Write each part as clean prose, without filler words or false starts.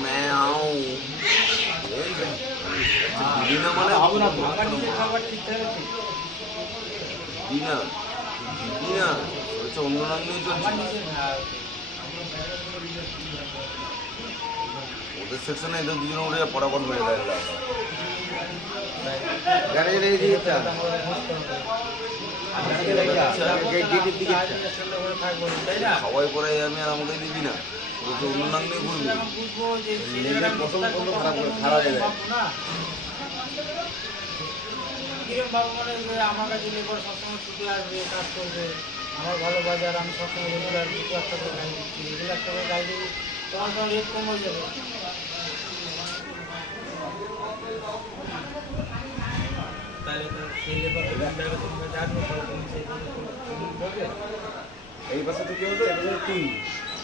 मैं आऊँ दीना মানে হবে না তো খাবার ঠিকঠাক আছে দীনা দীনা হচ্ছে অন্য নাম নিয়ে চলছে ওদের সেকশনে এদের দুজন উঠে পড়াপড় মেরে দেয় গ্যারেজের এই দিকে সবাই পরে আমি আর আমাকে দিবি না ও তো অন্য নাম নিয়ে ঘুরবি আমার কাছে লেবার সবসময় ছুটে আসবে কাজ করবে আমার ভালো বাজার আমি সবসময় রেগুলার 2 লাখ টাকা গাড়ি দিচ্ছি রেগুলার টাকা গাড়ি দিই তোমার তো রেট কম হয়ে যাবে তাহলে তো সেই লেবার তোমরা জানবে এই পাশে তো কি হবে এটা তুই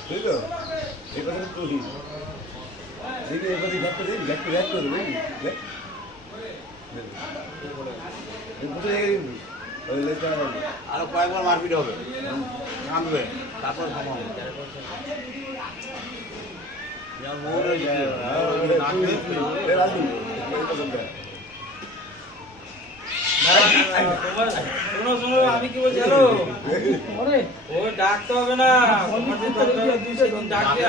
বুঝলো এই পাশে তুই দেখি এই পাশে ব্যাক করে ব্যাক করে বুঝলি আরো কয়েকবার মারপিট হবে থামবে তারপর থামাবো আমি কি বলছি হ্যালো ও ডাকতে হবে না ডাকতে